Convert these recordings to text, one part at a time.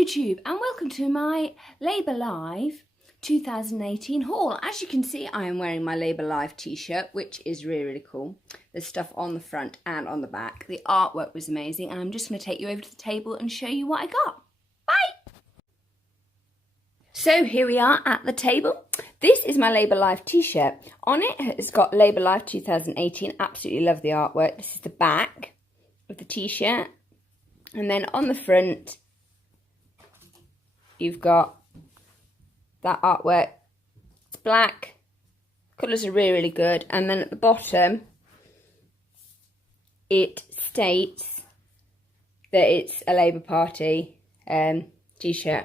YouTube and welcome to my Labour Live 2018 haul. As you can see, I am wearing my Labour Live t-shirt, which is really cool. There's stuff on the front and on the back. The artwork was amazing, and I'm just going to take you over to the table and show you what I got. Bye! So here we are at the table. This is my Labour Live t-shirt. On it, it's got Labour Live 2018. Absolutely love the artwork. This is the back of the t-shirt. And then on the front, you've got that artwork. It's black. Colours are really good. And then at the bottom, it states that it's a Labour Party t-shirt.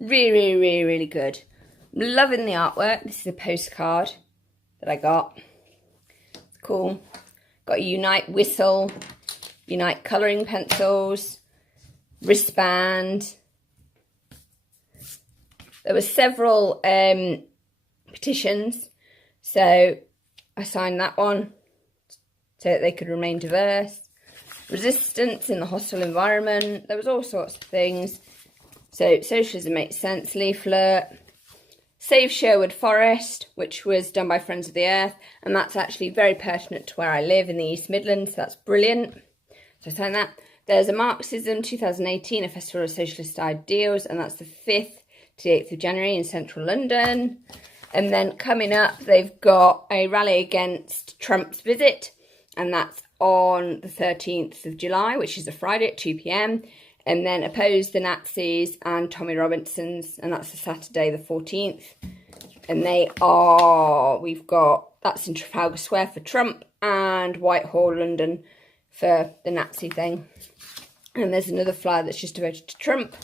Really good. I'm loving the artwork. This is a postcard that I got. It's cool. Got a Unite whistle, Unite colouring pencils, wristband. There were several petitions, so I signed that one so that they could remain diverse. Resistance in the hostile environment. There was all sorts of things. So Socialism Makes Sense leaflet. Save Sherwood Forest, which was done by Friends of the Earth, and that's actually very pertinent to where I live in the East Midlands, so that's brilliant. So I signed that. There's a Marxism 2018, a Festival of Socialist Ideals, and that's the 5th to the 8th of January in central London. And then coming up, they've got a rally against Trump's visit, and that's on the 13th of July, which is a Friday at 2 p.m. And then Oppose the Nazis and Tommy Robinson's, and that's the Saturday the 14th. And that's in Trafalgar Square for Trump and Whitehall, London for the Nazi thing. And there's another flyer that's just devoted to Trump.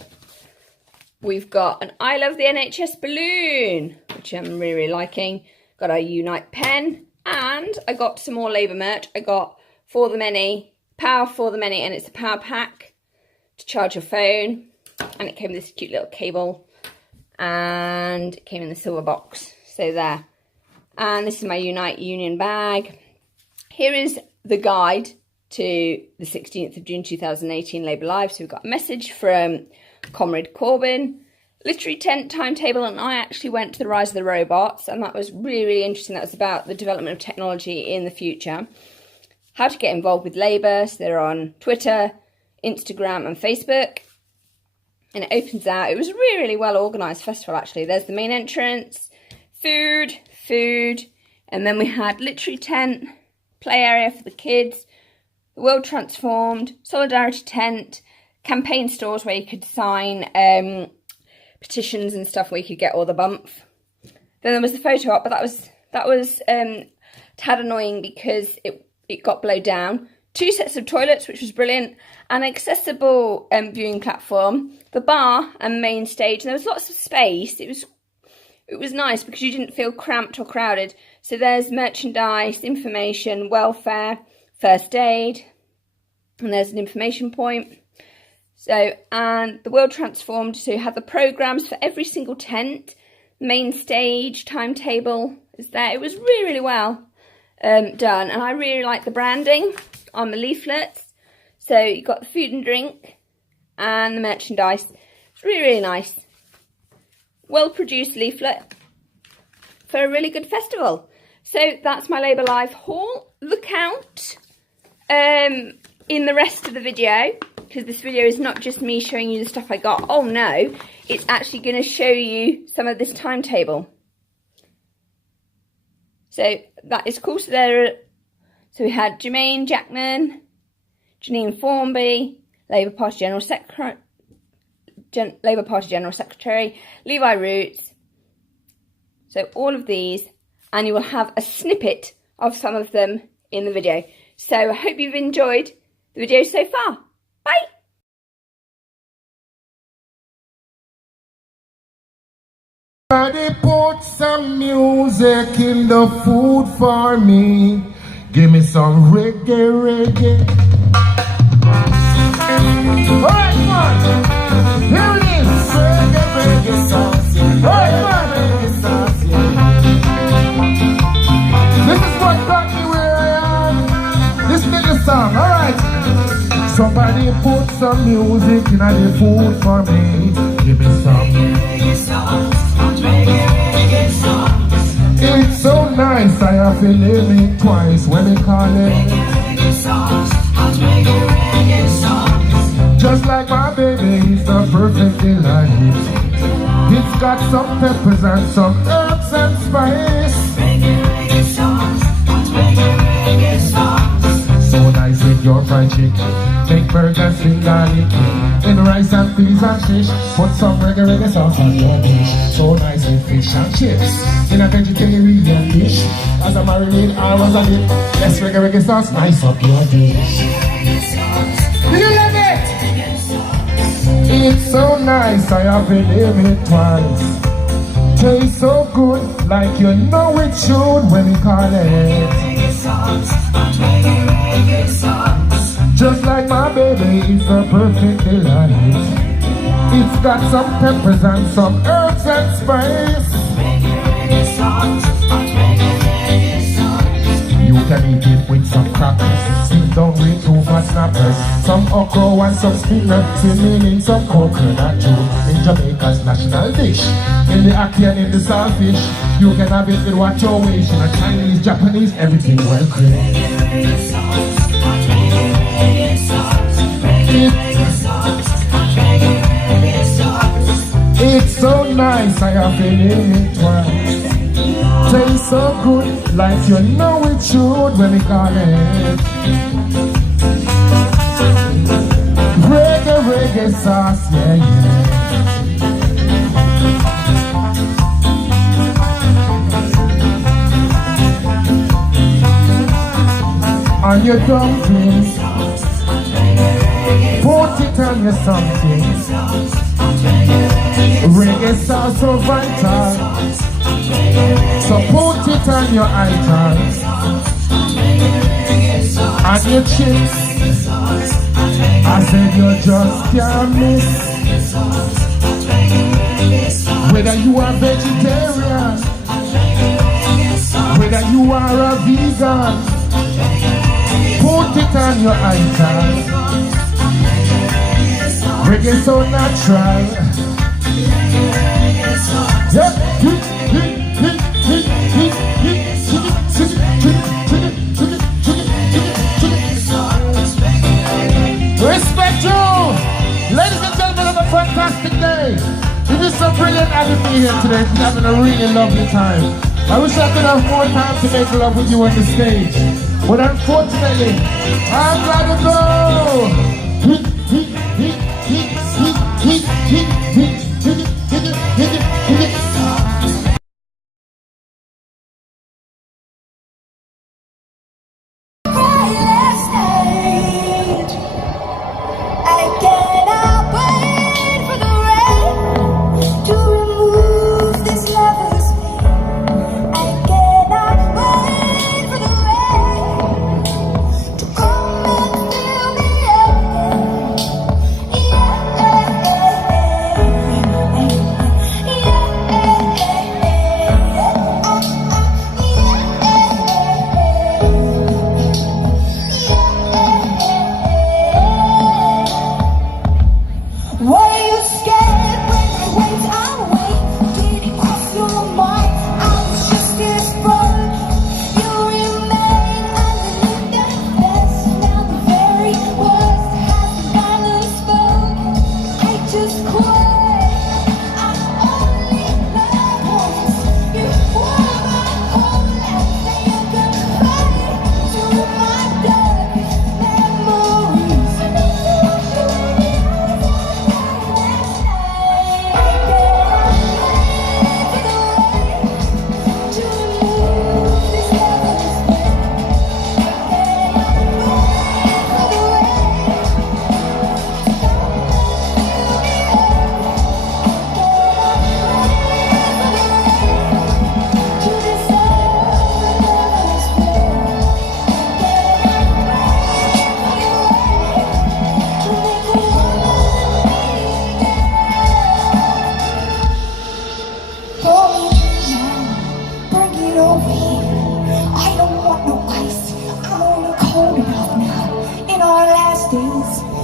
We've got an I Love the NHS balloon, which I'm really liking. Got a Unite pen, and I got some more Labour merch. I got For the Many, Power for the Many, and it's a power pack to charge your phone. And it came with this cute little cable, and it came in the silver box. So there. And this is my Unite Union bag. Here is the guide to the 16th of June 2018 Labour Live. So we've got a message from Comrade Corbyn, literary tent timetable, and I actually went to the Rise of the Robots, and that was really interesting. That was about the development of technology in the future. How to get involved with Labour. So they're on Twitter, Instagram and Facebook. And it opens out. It was a really well organised festival, actually. There's the main entrance, food, and then we had literary tent, play area for the kids, the World Transformed, Solidarity tent, campaign stores where you could sign petitions and stuff where you could get all the bump. Then there was the photo op, but that was tad annoying because it got blowed down. 2 sets of toilets, which was brilliant, an accessible viewing platform, the bar and main stage, and there was lots of space. It was nice because you didn't feel cramped or crowded. So there's merchandise, information, welfare, first aid, and there's an information point. So, and the World Transformed, so you have the programmes for every single tent, main stage, timetable is there. It was really well done, and I really like the branding on the leaflets. So you've got the food and drink and the merchandise. It's really nice. Well-produced leaflet for a really good festival. So that's my Labour Live haul. Look out in the rest of the video, because this video is not just me showing you the stuff I got. Oh no, it's actually going to show you some of this timetable. So that is cool. So we had Jermaine Jackman, Janine Formby, Labour Party General Secretary, Levi Roots. So all of these, and you will have a snippet of some of them in the video. So I hope you've enjoyed the video so far. Bye! Somebody put some music in the food for me. Give me some reggae. Alright, man. Here it is. Reggae sauce. Alright, man. Reggae sauce. This is what got me where I am. This nigga song. Alright. Somebody put some music in the food for me. It's so nice, I have to live it twice when they call it. Just like my baby, it's the perfect delight. It's got some peppers and some herbs and spice. So nice with your fried chicken. Make burgers, finger licking. In rice and peas and fish. Put some reggae sauce on your dish. So nice with fish and chips. In a vegetarian dish. As a marinade, I was a dip. Let's reggae sauce, nice up your dish. Do you love it? It's so nice, I have been it twice. Tastes so good, like you know it should when we call it. Just like my baby, it's a perfect delight. It's got some peppers and some herbs and spice. You can eat it with some crackers. Sit down with 2 fat snappers. Some okra and some spinach. Swimming in some coconut juice. In Jamaica's national dish. In the ackee and in the saltfish. You can have it with what you wish. In a Chinese, Japanese, everything well grilled. It's so nice, I have been in it twice. Tastes so good, like you know it should when we call it. Reggae sauce, yeah, yeah. On your dumplings, put it on your something. Reggae sauce so vital. So put it on your items. And your chips, I said you just can't miss. Whether you are vegetarian, whether you are a vegan, put it on your items. Reggae so natural. Yeah. Respect you! Ladies and gentlemen, have a fantastic day. It is so brilliant having me here today. We're having a really lovely time. I wish I could have more time to make love with you on the stage. But unfortunately, I'm gotta go!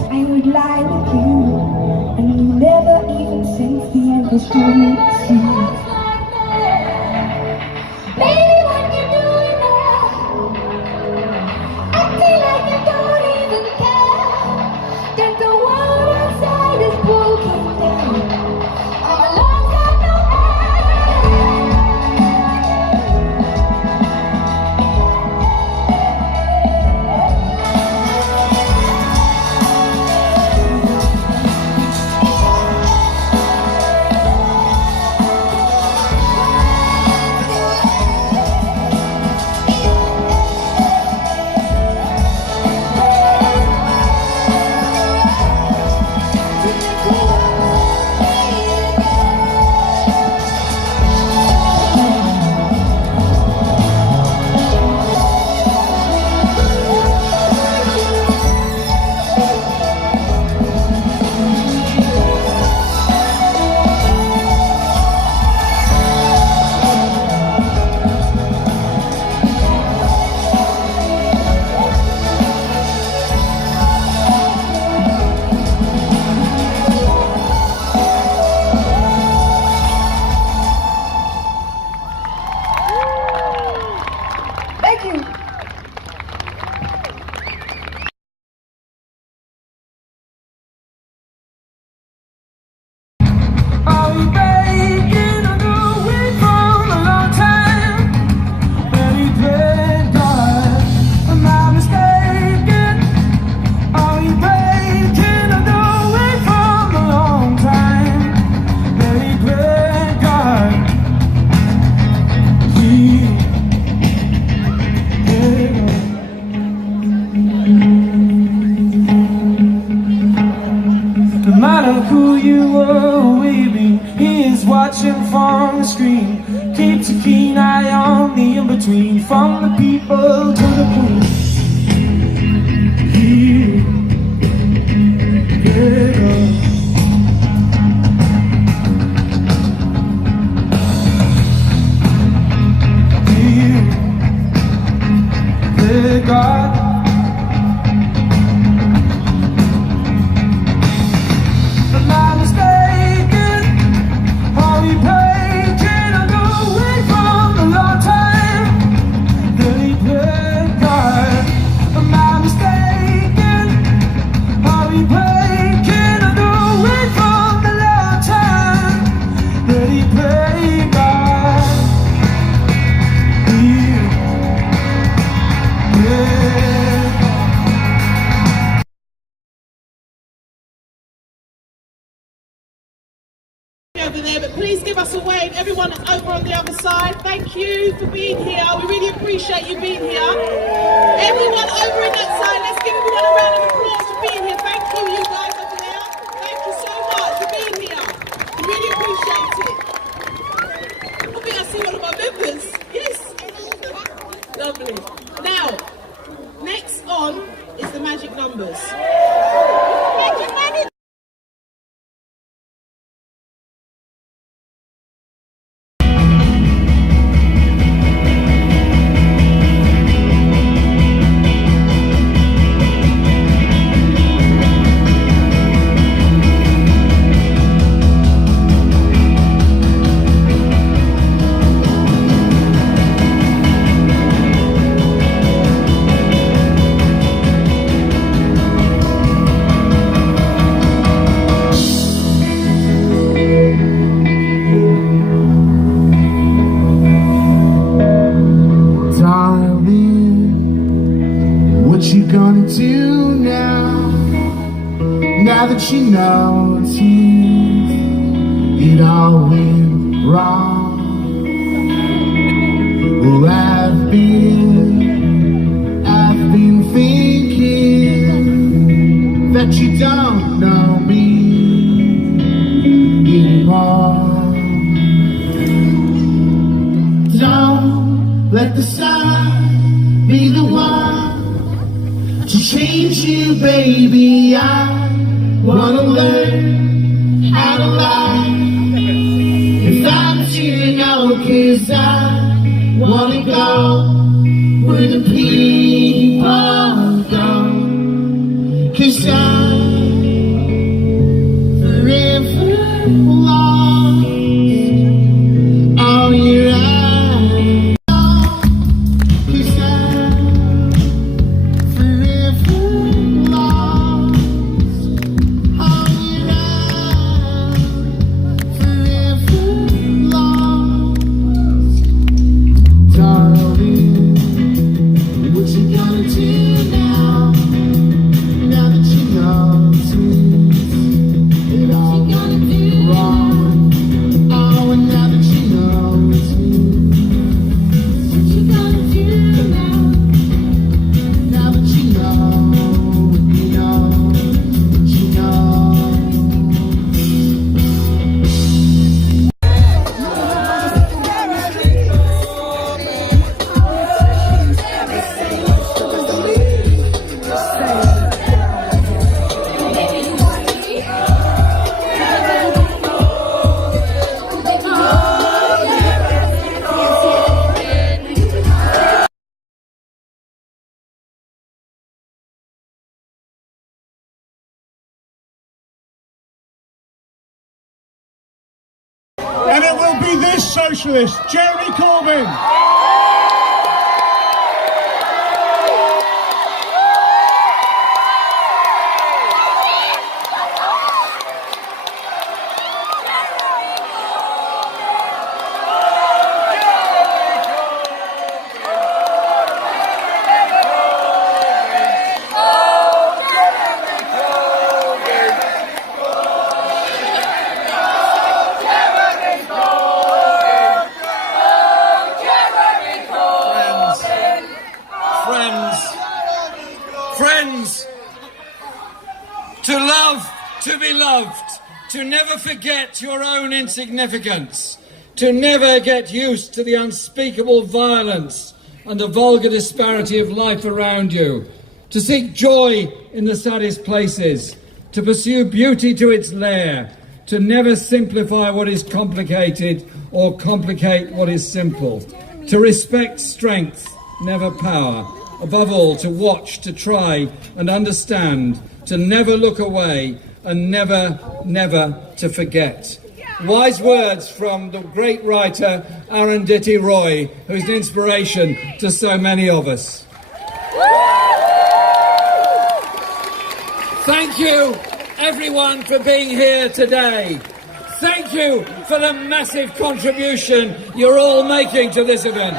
I would lie with you. and you never even sense the endless journey it seems. Baby, what you doing now? Acting like you don't even care that the world outside is broken down. I'm a long time no who you were waving, he is watching from the screen. Keeps a keen eye on the in-between, from the people to the queen. Here, get up. Here, let God. Over there, but please give us a wave. Everyone that's over on the other side, thank you for being here. We really appreciate you being here. Everyone over in that side, let's give everyone a round of applause for being here. Thank you, you guys over there. Thank you so much for being here. We really appreciate it. I think I see one of my members. Yes. Lovely. Now, next on is the magic numbers. Magic numbers. Now that she knows it all went wrong. Well, I've been thinking that you don't know me anymore. Don't let the sun be the one to change you, baby. I wanna learn how to lie without you, know, 'cause I wanna go where the people go, 'cause I'm forever Socialist, Jeremy Corbyn. Friends, to love, to be loved, to never forget your own insignificance, to never get used to the unspeakable violence and the vulgar disparity of life around you, to seek joy in the saddest places, to pursue beauty to its lair, to never simplify what is complicated or complicate what is simple, to respect strength, never power. Above all, to watch, to try and understand, to never look away and never, never to forget. Wise words from the great writer Arundhati Roy, who's an inspiration to so many of us. Thank you, everyone, for being here today. Thank you for the massive contribution you're all making to this event.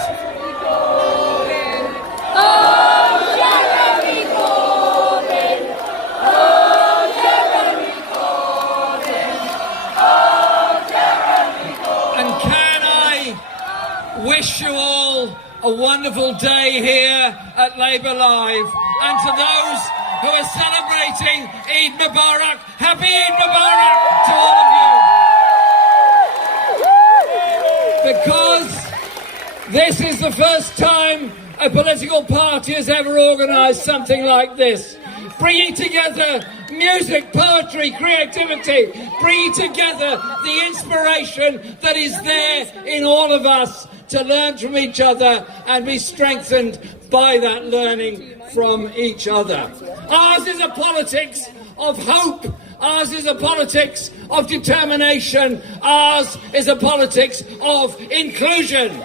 Wish you all a wonderful day here at Labour Live, and to those who are celebrating Eid Mubarak, happy Eid Mubarak to all of you. Because this is the first time a political party has ever organised something like this, bringing together music, poetry, creativity, bringing together the inspiration that is there in all of us to learn from each other and be strengthened by that learning from each other. Ours is a politics of hope. Ours is a politics of determination. Ours is a politics of inclusion.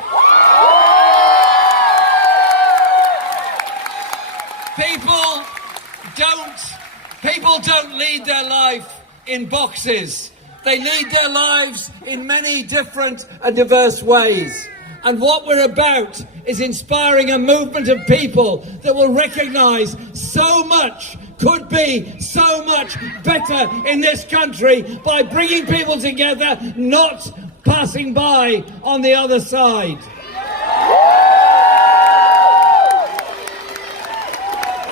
People don't lead their life in boxes. They lead their lives in many different and diverse ways. And what we're about is inspiring a movement of people that will recognise so much could be so much better in this country by bringing people together, not passing by on the other side.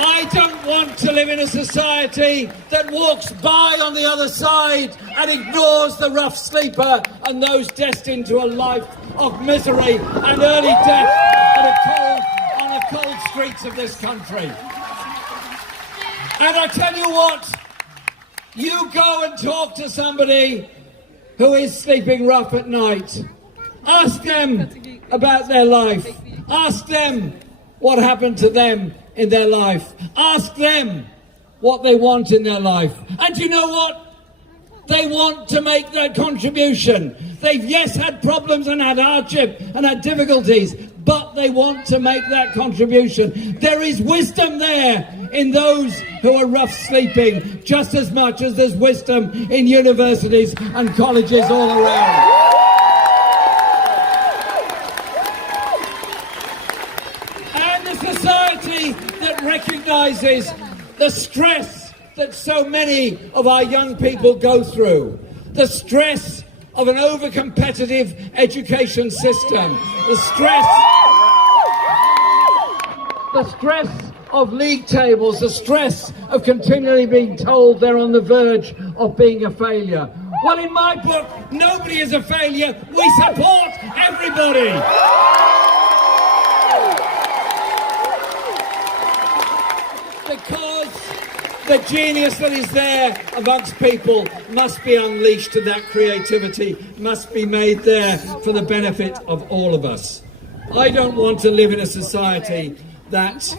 I don't want to live in a society that walks by on the other side and ignores the rough sleeper and those destined to a life of misery and early death on the cold streets of this country. And I tell you what, you go and talk to somebody who is sleeping rough at night. Ask them about their life. Ask them what happened to them in their life. Ask them what they want in their life. And you know what? They want to make that contribution. They've, yes, had problems and had hardship and had difficulties, but they want to make that contribution. There is wisdom there in those who are rough sleeping, just as much as there's wisdom in universities and colleges all around. And a society that recognises the stress that so many of our young people go through, the stress of an over-competitive education system, the stress of league tables, the stress of continually being told they're on the verge of being a failure. Well, in my book, nobody is a failure. We support everybody. Because the genius that is there amongst people must be unleashed, and that creativity must be made there for the benefit of all of us. I don't want to live in a society that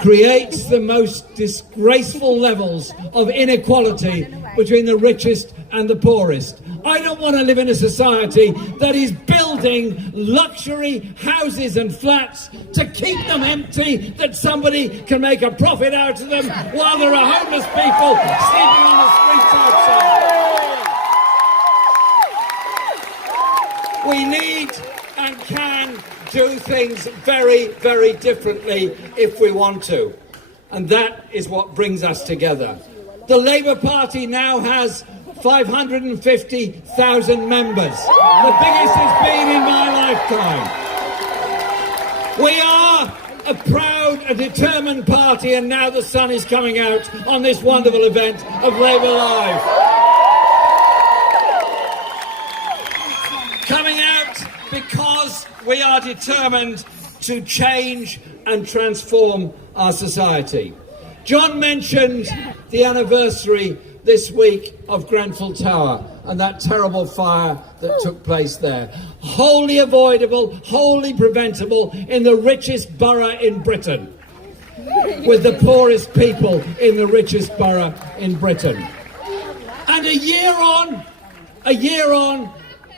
creates the most disgraceful levels of inequality between the richest and the poorest. I don't want to live in a society that is building luxury houses and flats to keep them empty, that somebody can make a profit out of them while there are homeless people sleeping on the streets outside. We need and can do things very, very differently if we want to. And that is what brings us together. The Labour Party now has 550,000 members, the biggest it's been in my lifetime. We are a proud, a determined party, and now the sun is coming out on this wonderful event of Labour Live. Coming out because we are determined to change and transform our society. John mentioned the anniversary this week of Grenfell Tower and that terrible fire that took place there. Wholly avoidable, wholly preventable in the richest borough in Britain, with the poorest people in the richest borough in Britain. And a year on,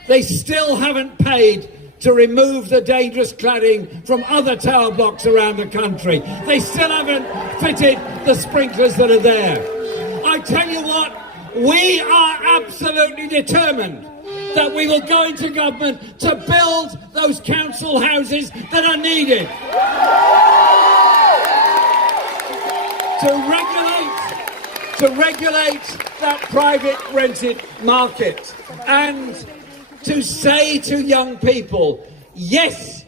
they still haven't paid to remove the dangerous cladding from other tower blocks around the country. They still haven't fitted the sprinklers that are there. I tell you what, we are absolutely determined that we will go into government to build those council houses that are needed. To regulate that private rented market, and to say to young people, yes,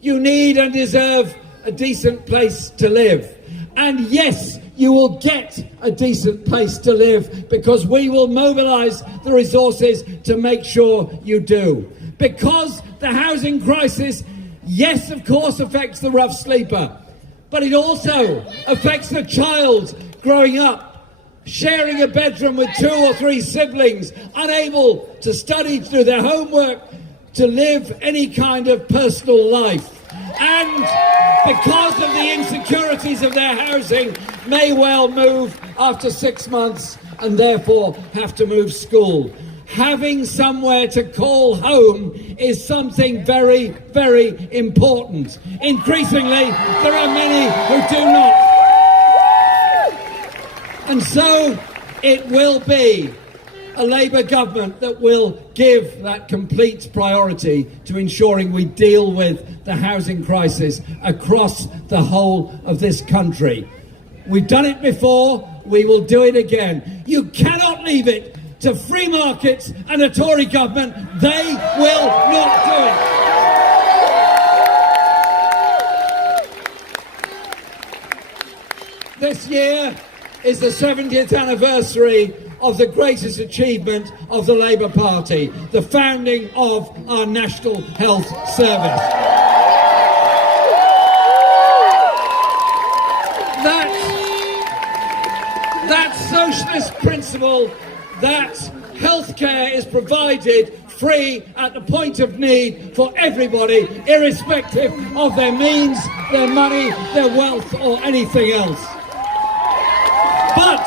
you need and deserve a decent place to live. And yes, you will get a decent place to live, because we will mobilise the resources to make sure you do. Because the housing crisis, yes, of course, affects the rough sleeper, but it also affects the child growing up, sharing a bedroom with 2 or 3 siblings, unable to study, to do their homework, to live any kind of personal life. And because of the insecurities of their housing, may well move after 6 months and therefore have to move school. Having somewhere to call home is something very, very important. Increasingly, there are many who do not. And so it will be a Labour government that will give that complete priority to ensuring we deal with the housing crisis across the whole of this country. We've done it before, we will do it again. You cannot leave it to free markets and a Tory government. They will not do it. This year is the 70th anniversary of the greatest achievement of the Labour Party, the founding of our National Health Service. That socialist principle that healthcare is provided free at the point of need for everybody, irrespective of their means, their money, their wealth, or anything else. But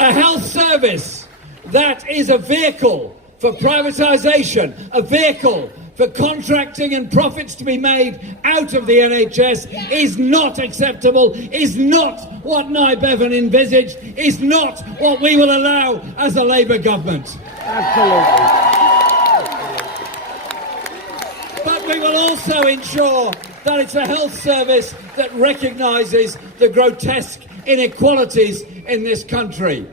a health service that is a vehicle for privatisation, a vehicle for contracting and profits to be made out of the NHS is not acceptable, is not what Nye Bevan envisaged, is not what we will allow as a Labour government. Absolutely. But we will also ensure that it's a health service that recognises the grotesque inequalities in this country.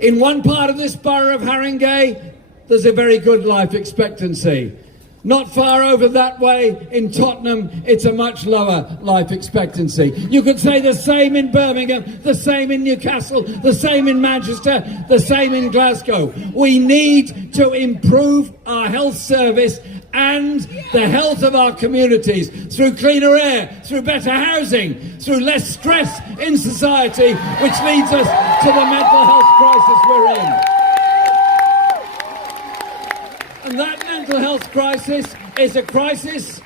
In one part of this borough of Haringey, there's a very good life expectancy. Not far over that way in Tottenham, it's a much lower life expectancy. You could say the same in Birmingham, the same in Newcastle, the same in Manchester, the same in Glasgow. We need to improve our health service and the health of our communities through cleaner air, through better housing, through less stress in society, which leads us to the mental health crisis we're in. And that mental health crisis is a crisis,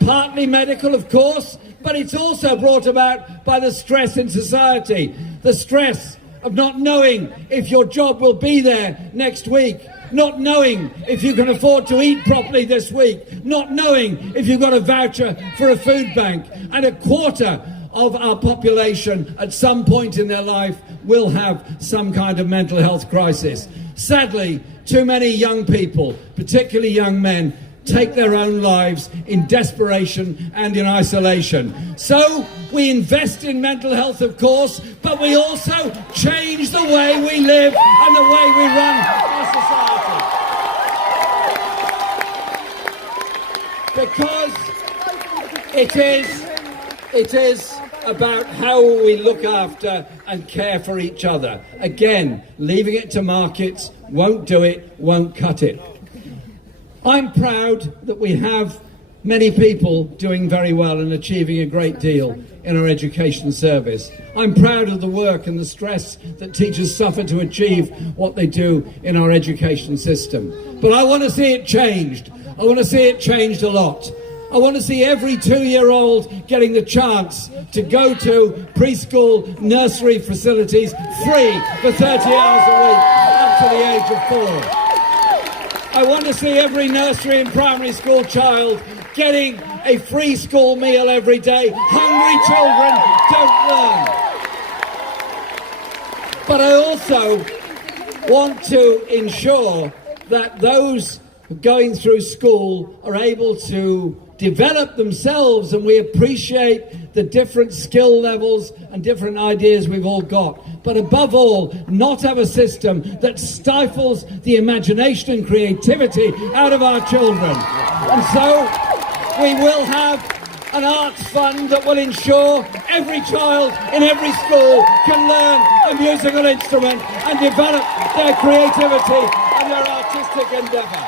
partly medical, of course, but it's also brought about by the stress in society, the stress of not knowing if your job will be there next week, not knowing if you can afford to eat properly this week, not knowing if you've got a voucher for a food bank. And a quarter of our population at some point in their life will have some kind of mental health crisis. Sadly, too many young people, particularly young men, take their own lives in desperation and in isolation. So we invest in mental health, of course, but we also change the way we live and the way we run our society. Because it is about how we look after and care for each other. Again, leaving it to markets won't do it, won't cut it. I'm proud that we have many people doing very well and achieving a great deal in our education service. I'm proud of the work and the stress that teachers suffer to achieve what they do in our education system. But I want to see it changed. I want to see it changed a lot. I want to see every 2-year-old getting the chance to go to preschool, nursery facilities free for 30 hours a week up to the age of 4. I want to see every nursery and primary school child getting a free school meal every day. Hungry children don't learn. But I also want to ensure that those going through school are able to develop themselves, and we appreciate the different skill levels and different ideas we've all got. But above all, not have a system that stifles the imagination and creativity out of our children. And so we will have an arts fund that will ensure every child in every school can learn a musical instrument and develop their creativity and their artistic endeavour.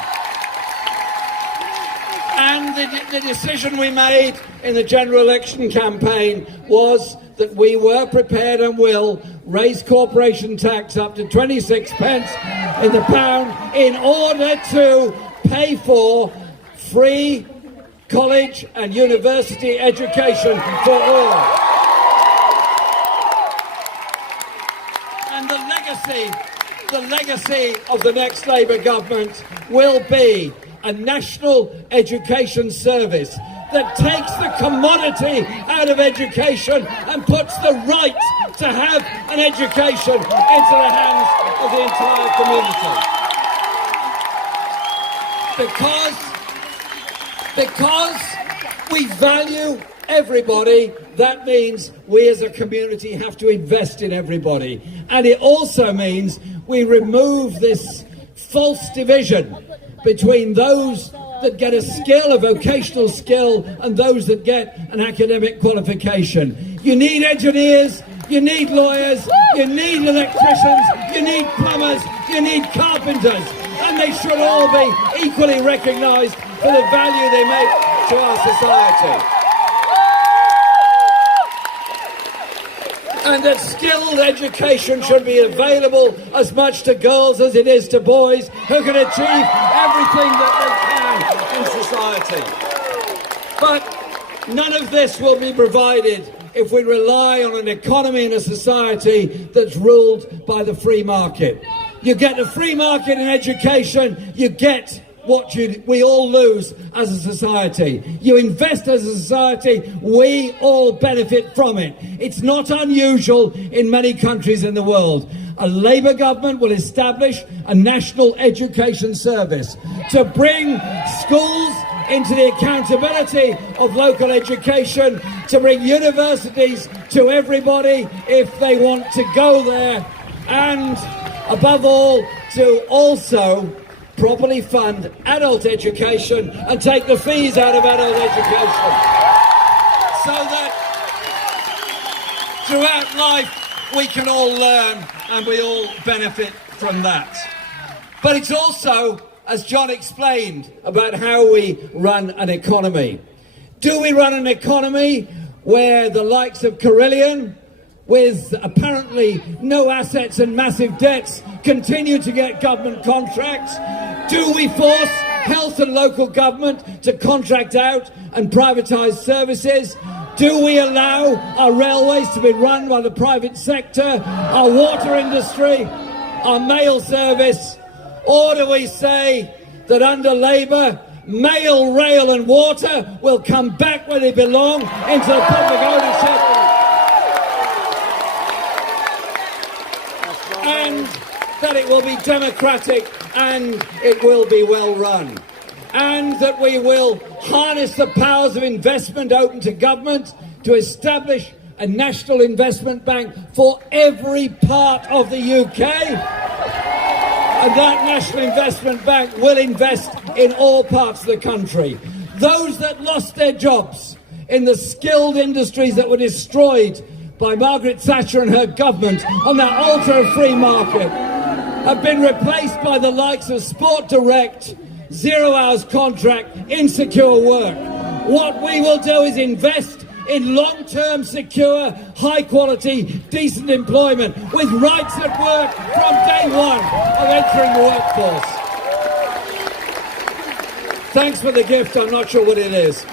And the decision we made in the general election campaign was that we were prepared and will raise corporation tax up to 26 pence in the pound in order to pay for free college and university education for all. And the legacy of the next Labour government will be a national education service that takes the commodity out of education and puts the right to have an education into the hands of the entire community. Because we value everybody, that means we as a community have to invest in everybody. And it also means we remove this false division between those that get a skill, a vocational skill, and those that get an academic qualification. You need engineers, you need lawyers, you need electricians, you need plumbers, you need carpenters, and they should all be equally recognised for the value they make to our society. And that skilled education should be available as much to girls as it is to boys who can achieve everything that they can in society. But none of this will be provided if we rely on an economy and a society that's ruled by the free market. You get the free market in education, you get what we all lose as a society. You invest as a society, we all benefit from it. It's not unusual in many countries in the world. A Labour government will establish a national education service to bring schools into the accountability of local education, to bring universities to everybody if they want to go there, and above all, to also properly fund adult education and take the fees out of adult education, so that throughout life we can all learn and we all benefit from that. But it's also, as John explained, about how we run an economy. Do we run an economy where the likes of Carillion, with apparently no assets and massive debts, continue to get government contracts? Do we force health and local government to contract out and privatise services? Do we allow our railways to be run by the private sector, our water industry, our mail service? Or do we say that under Labour, mail, rail and water will come back where they belong, into the public ownership? And that it will be democratic and it will be well run. And that we will harness the powers of investment open to government to establish a national investment bank for every part of the UK. And that national investment bank will invest in all parts of the country. Those that lost their jobs in the skilled industries that were destroyed by Margaret Thatcher and her government on that ultra-free market have been replaced by the likes of Sport Direct, 0 hours contract, insecure work. What we will do is invest in long-term, secure, high-quality, decent employment with rights at work from day one of entering the workforce. Thanks for the gift, I'm not sure what it is.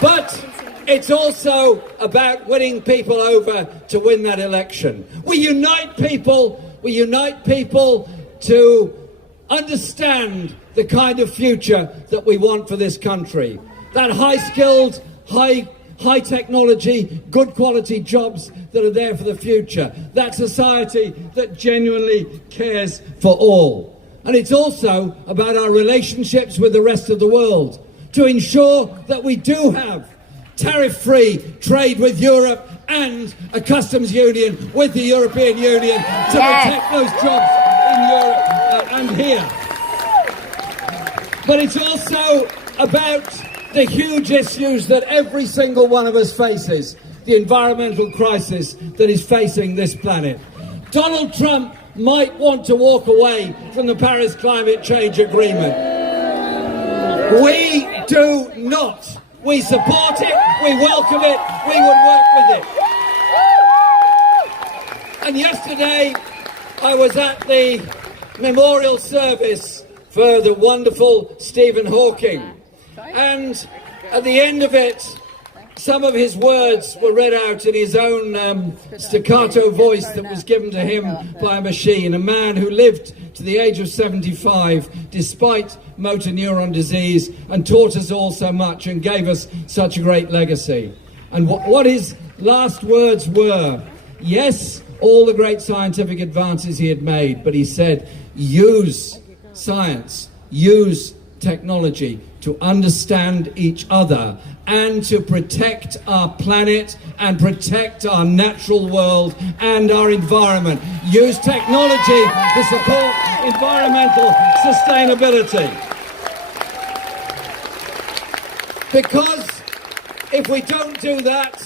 But it's also about winning people over to win that election. We unite people to understand the kind of future that we want for this country. That high-skilled, high technology, good quality jobs that are there for the future. That society that genuinely cares for all. And it's also about our relationships with the rest of the world, to ensure that we do have tariff-free trade with Europe and a customs union with the European Union to protect those jobs in Europe and here. But it's also about the huge issues that every single one of us faces, the environmental crisis that is facing this planet. Donald Trump might want to walk away from the Paris Climate Change Agreement. We do not. We support it, we welcome it, we would work with it. And yesterday I was at the memorial service for the wonderful Stephen Hawking. And at the end of it, some of his words were read out in his own staccato voice that was given to him by a machine. A man who lived to the age of 75 despite motor neuron disease and taught us all so much and gave us such a great legacy. And what his last words were, yes, all the great scientific advances he had made, but he said, use science, use technology to understand each other and to protect our planet and protect our natural world and our environment. Use technology to support environmental sustainability. Because if we don't do that,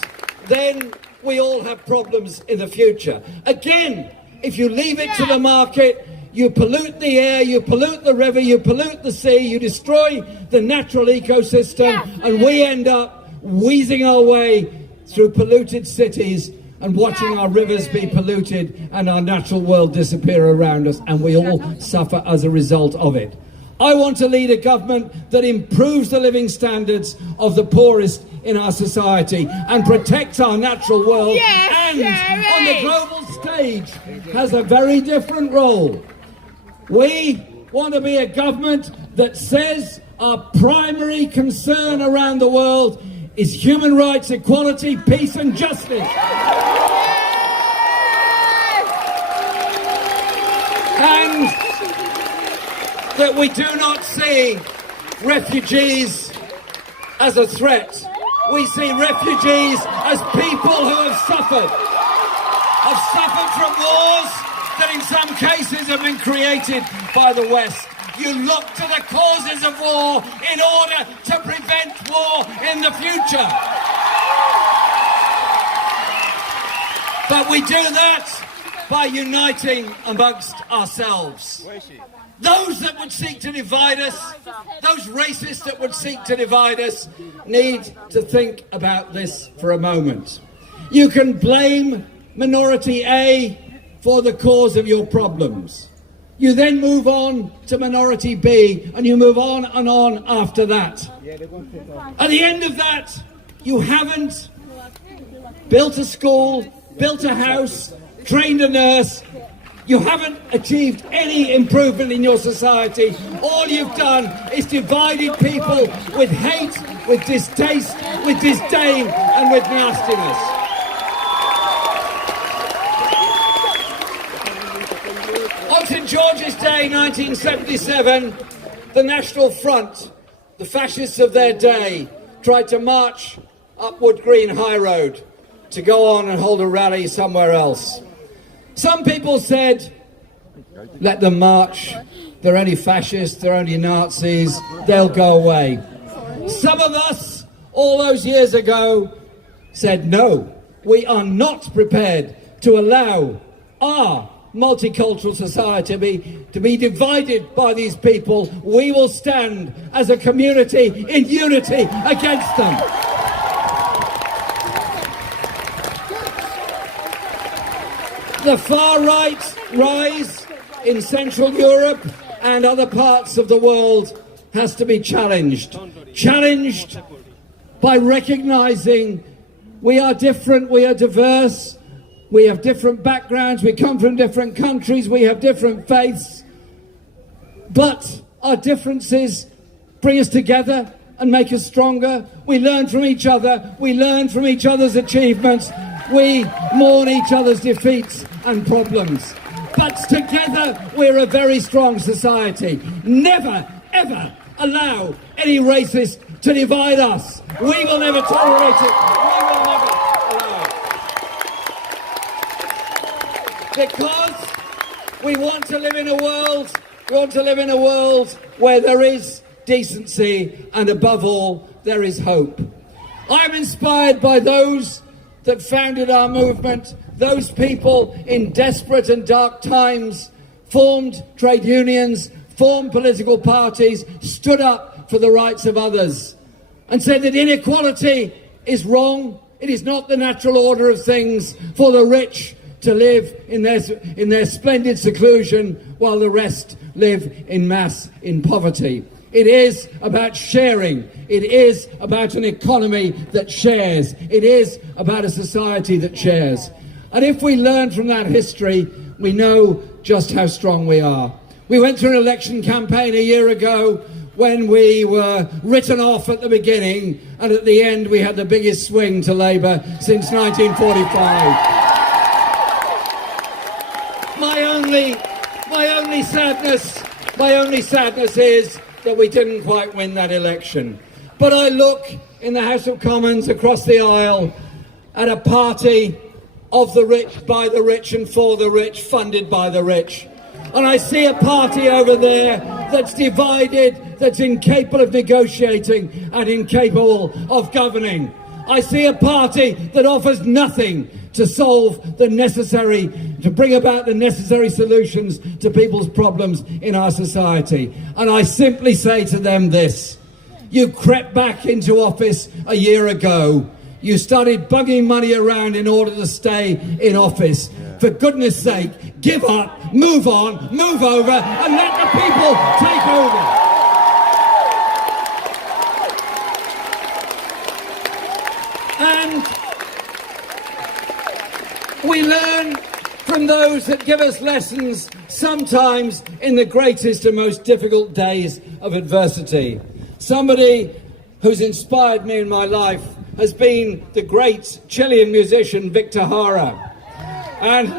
then we all have problems in the future. Again, if you leave it to the market, you pollute the air, you pollute the river, you pollute the sea, you destroy the natural ecosystem, and we end up wheezing our way through polluted cities and watching our rivers be polluted and our natural world disappear around us, and we all suffer as a result of it. I want to lead a government that improves the living standards of the poorest in our society and protects our natural world, and on the global stage has a very different role. We want to be a government that says our primary concern around the world is human rights, equality, peace and justice. And that we do not see refugees as a threat. We see refugees as people who have suffered from wars that in some cases have been created by the West. You look to the causes of war in order to prevent war in the future. But we do that by uniting amongst ourselves. Those that would seek to divide us, those racists that would seek to divide us, need to think about this for a moment. You can blame minority A for the cause of your problems. You then move on to minority B, and you move on and on after that. At the end of that, you haven't built a school, built a house, trained a nurse. You haven't achieved any improvement in your society. All you've done is divided people with hate, with distaste, with disdain, and with nastiness. On St. George's Day, 1977, the National Front, the fascists of their day, tried to march up Wood Green High Road to go on and hold a rally somewhere else. Some people said, let them march, they're only fascists, they're only Nazis, they'll go away. Some of us, all those years ago, said no, we are not prepared to allow our multicultural society to be divided by these people. We will stand as a community in unity against them. The far right rise in Central Europe and other parts of the world has to be challenged. Challenged by recognizing we are different, we are diverse, we have different backgrounds, we come from different countries, we have different faiths, but our differences bring us together and make us stronger. We learn from each other, we learn from each other's achievements, we mourn each other's defeats and problems. But together we're a very strong society. Never, ever allow any racist to divide us. We will never tolerate it. We will never allow it. Because we want to live in a world, where there is decency and above all, there is hope. I'm inspired by those that founded our movement, those people in desperate and dark times formed trade unions, formed political parties, stood up for the rights of others, and said that inequality is wrong. It is not the natural order of things for the rich to live in their splendid seclusion while the rest live in mass in poverty. It is about sharing. It is about an economy that shares. It is about a society that shares. And if we learn from that history, we know just how strong we are. We went through an election campaign a year ago when we were written off at the beginning, and at the end we had the biggest swing to Labour since 1945. My only sadness is that we didn't quite win that election. But I look in the House of Commons across the aisle at a party of the rich, by the rich and for the rich, funded by the rich. And I see a party over there that's divided, that's incapable of negotiating and incapable of governing. I see a party that offers nothing to solve to bring about the necessary solutions to people's problems in our society. And I simply say to them this: you crept back into office a year ago. You started bugging money around in order to stay in office. For goodness sake, give up, move on, move over, and let the people take over. And we learn from those that give us lessons, sometimes in the greatest and most difficult days of adversity. Somebody who's inspired me in my life has been the great Chilean musician Victor Jara. And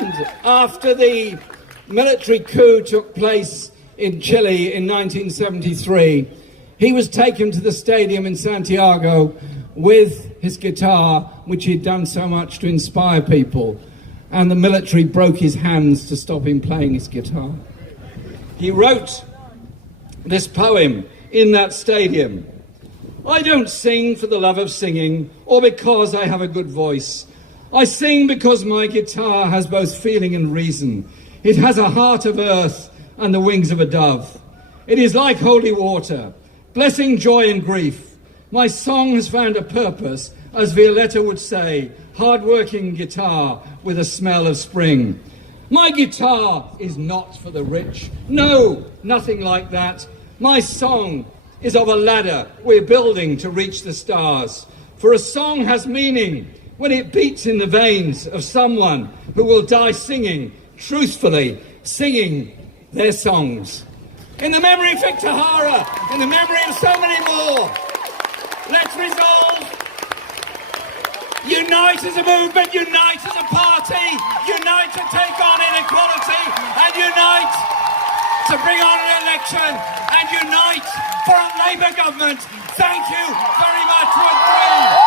after the military coup took place in Chile in 1973, he was taken to the stadium in Santiago with his guitar, which he'd done so much to inspire people. And the military broke his hands to stop him playing his guitar. He wrote this poem in that stadium: I don't sing for the love of singing or because I have a good voice. I sing because my guitar has both feeling and reason. It has a heart of earth and the wings of a dove. It is like holy water, blessing joy and grief. My song has found a purpose, as Violetta would say, hard-working guitar with a smell of spring. My guitar is not for the rich. No, nothing like that. My song is of a ladder we're building to reach the stars. For a song has meaning when it beats in the veins of someone who will die singing, truthfully, singing their songs. In the memory of Victor Hara, in the memory of so many more, let's resolve. Unite as a movement, unite as a party, unite to take on inequality, and unite to bring on an election, and unite for a Labour government. Thank you very much. We're free.